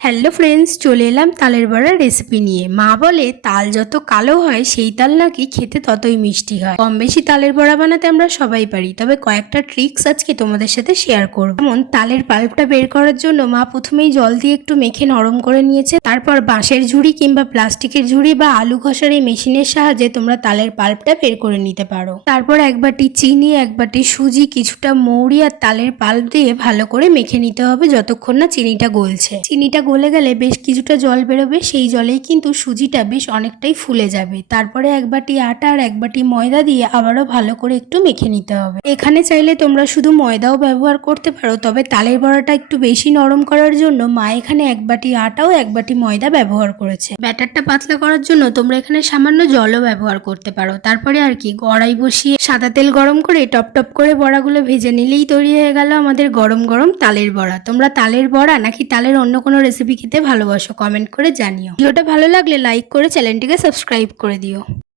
Hello friends, চলে এলাম তালের বড়ার রেসিপি নিয়ে। মা বলে তাল যত কালো হয় সেই তাল নাকি খেতে ততই মিষ্টি হয়। কম বেশি তালের বড়া বানাতে আমরা সবাই পারি, তবে কয়েকটা ট্রিক্স আজকে তোমাদের সাথে শেয়ার করব। যেমন তালের পাল্পটা বের করার জন্য মা প্রথমেই জল দিয়ে একটু মেখে নরম করে নিয়েছে। তারপর বাঁশের ঝুড়ি কিংবা প্লাস্টিকের ঝুড়ি বা আলু ঘষার এই মেশিনের সাহায্যে তোমরা তালের পাল্পটা বের করে নিতে পারো। তারপর এক বাটি চিনি, এক বাটি সুজি, কিছুটা মৌরি আর তালের পাল্প দিয়ে ভালো করে মেখে নিতে হবে যতক্ষণ না চিনিটা গলছে। চিনিটা গলে গেলে বেশ কিছুটা জল বেরোবে, সেই জলেই কিন্তু সুজিটা বেশ অনেকটাই ফুলে যাবে। তারপরে এক বাটি আটা আর এক বাটি ময়দা দিয়ে আবারও ভালো করে একটু মেখে নিতে হবে। এখানে চাইলে তোমরা শুধু ময়দাও ব্যবহার করতে পারো, তবে তালের বড়াটা একটু বেশি নরম করার জন্য মা এখানে এক বাটি আটাও এক বাটি ময়দা ব্যবহার করেছে। ব্যাটারটা পাতলা করার জন্য তোমরা এখানে সামান্য জলও ব্যবহার করতে পারো। তারপরে আর কি, কড়াই বসিয়ে সাদা তেল গরম করে টপ টপ করে বড়াগুলো ভেজে নিলেই তৈরি হয়ে গেল আমাদের গরম গরম তালের বড়া। তোমরা তালের বড়া নাকি তালের অন্য কোনো রেসিপি খেতে ভালোবাসো, কমেন্ট করে জানিও। ভিডিওটা ভালো লাগলে লাইক করে চ্যানেলটিকে সাবস্ক্রাইব করে দিও।